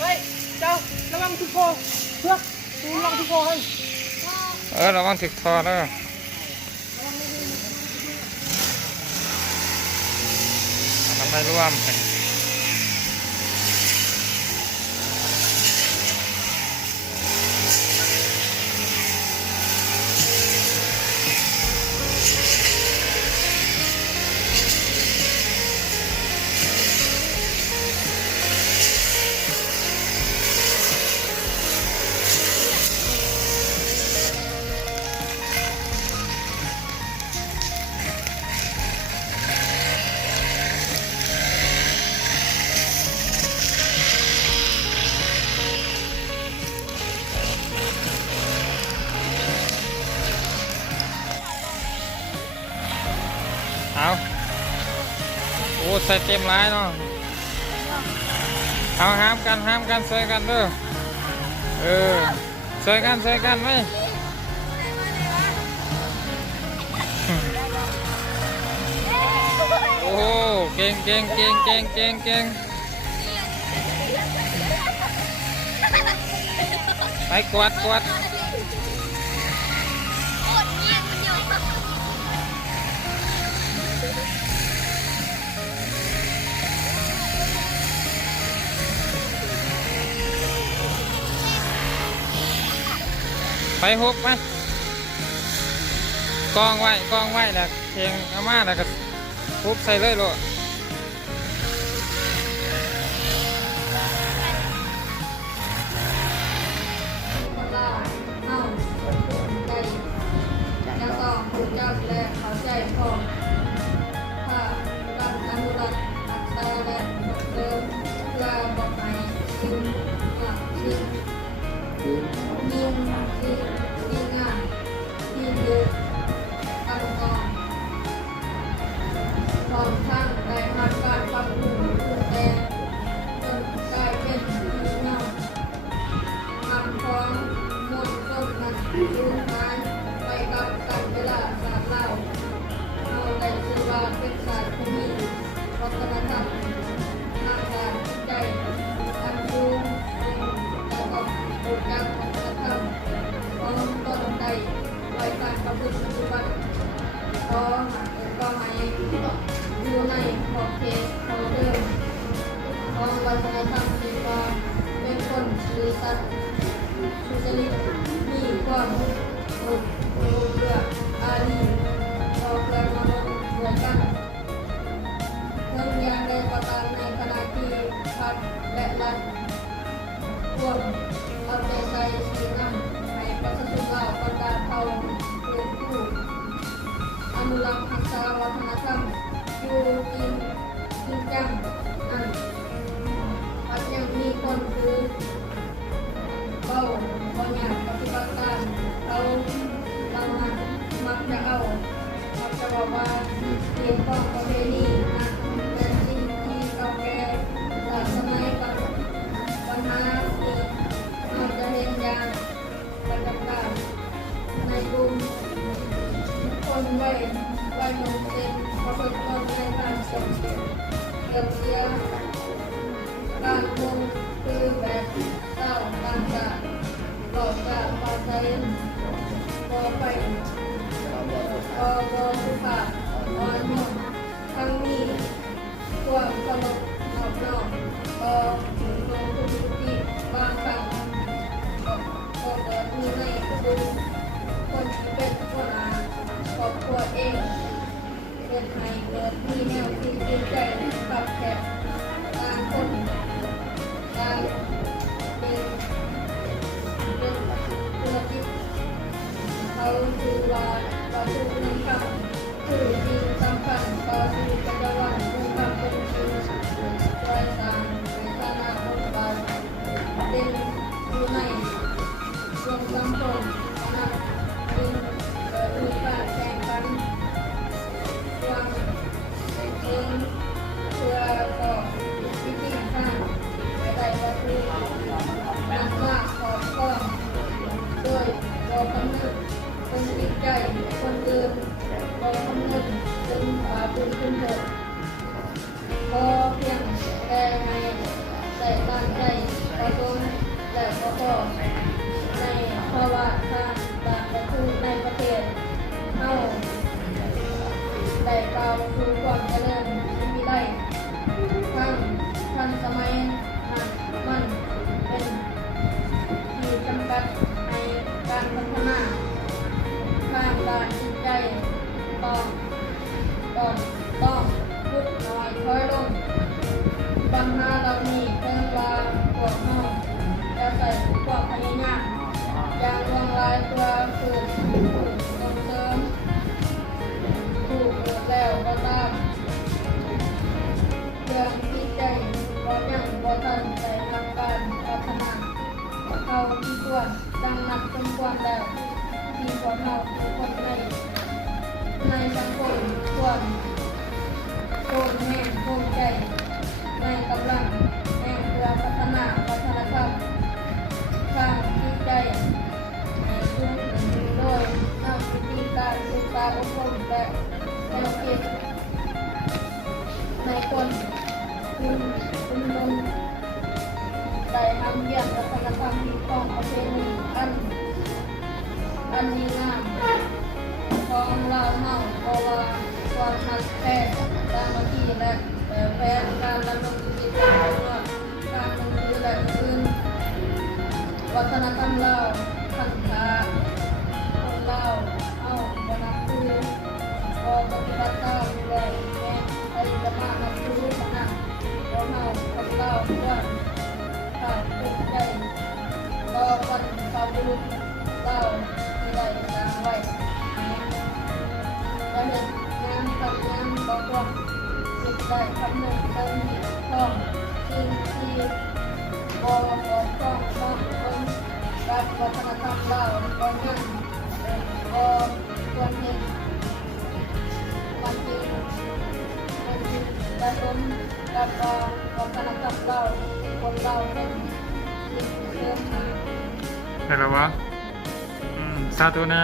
เฮ้ยเจ้าระวังทุกโคเพื่อดูระวังทุกโคให้ระวังถึกคอเด้อทำไปร่วมกันเอาโอ้ใส่เต็มร้ายเนาะเอาห้ามกันช่วยกันเด้อช่วยกันไหมโอ้เก่งไปกวดไปฮุบมากองไว้แล้วเพียงอาม่าแล้วก็ฮุบใส่เลยโลดแล้วก็คุณเจ้าและเขาใจของถ้าการอนุรักษ์รักษาและเติมเพื่อบอกให้สิ่งงานที่เดือดการกองของท่านได้ทำการปรับปรุงแต่จนกลายเป็นที่เงาทำของหมดต้นนั้นสูญหายไปกับการเวลาศาสตร์เล่าเราได้ชื่อว่าเป็นศาสตร์ภูมิวัฒนธรรมทางการใจอันดูแล้วก็ปลูกการวัฒนธรรมของต้นใดไว้การประพฤติปฏิบัติก็ให้อยู่ในขอบเขตของเดิมของวัฒนธรรมที่ว่าเป็นคนซื่อสัตย์สุจริตมีความเลือกอารีต่อเพื่อนมนุษย์ด้วยกันเพื่อนยังได้ประกาศในขณะที่พักและรัฐร่วมเอาใจใส่สีน้ำให้ประชาชนเราบรรดาเขาเป็นผู้อนุรักษ์รักษาวัฒนธรรมอยู่จริงจังนั้นอาจยังมีคนคือเขาอยากปฏิบัติการเขานั้นมักจะบอกว่าเรื่องของประเพณีนั้นเป็นสิ่งที่เก่าแก่แต่สมัยปัญหาที่เราจะเห็นอย่างประจักษ์การในกลุ่มคนวัยรุ่นเป็นประพฤติตนในทางส่งเสียการลงคือแบบเศร้าต่างๆหลอกจากปาใจพอไปพอสุภาพอ่อนโยนทั้งนี้ความสงบนอบน้อมก็ถึงลงทุกที่บางครั้งก็เกิดมีในกลุ่มคนที่เป็นคนครอบครัวเองเป็นให้เกิดมีแนวคิดจิตใจกับแขกต่างคนต่างเป็นธุรกิจเขาคือว่าต่อสู้ในคำคือที่สำคัญต่อสู้ปัจจุบันคือคำเป็นชื่อช่วยสร้างในฐานะองค์กรเป็นอยู่ในช่วงสังคมนะเป็นมีการแข่งขันความเองเพื่อต่อวิธีการใดก็คือการว่าขอบข้อโดยเรากำหนดคนจิตใจคนอื่นเรากำหนดจนบุญคุณเถิด ก็ในภาวะทางการประทุในประเทศเฮาได้กล่าวสู่ความเจริญวิไลทั้งทันสมัยนั้นมันเป็นที่จำกัดในการพัฒนาทางด้านจิตใจต้องลดน้อยถอยลงปัญหาเหล่านี้เพิ่งว่าพวกเราจะใส่ความพยายามอย่างลงลายเพื่อฝึกส่งเสริมถูกเกิดแล้วก็ตามเรื่องจิตใจก็ยังบ่ทันได้รับการพัฒนาเขาที่ควรดังนับสมควรแล้วที่พวกเราทุกคนในสังคมควรโอนแห่งภูมิใจในกำลังแห่งเพื่อพัฒนาวัฒนธรรมทางจิตใจในชุมชนโดยนำวิธีการศึกษาอบรมและแนวคิดในคนชุมนุมได้นำเยี่ยมวัฒนธรรมที่ต้องประเพณีอันดีงามของเราเฮาเพราะว่าความหักแท้สามัคคีและแฟนการดำรงชีวิตการเมืองการลงทุนและอื่นวัฒนธรรมเราพันธะคนเราเอาบนับถือพอปฏิบัติตามและแม้ใครจะมานับถือขนาดเราเฮาคนเราด้วยขาดภูมิใจต่อวันเสาร์บุรุษเราที่ได้สร้างไว้และเห็นงานทำงานบอกว่าสุดได้คำนึงเติมท่องสิ่งที่บอกต้องคนกับวัฒนธรรมเราก็ยังก็ควรเห็นมันจริงและต้นกับวัฒนธรรมเราคนเราเป็นสิ่งเดิมมา เห็นแล้ววะสาธุนะ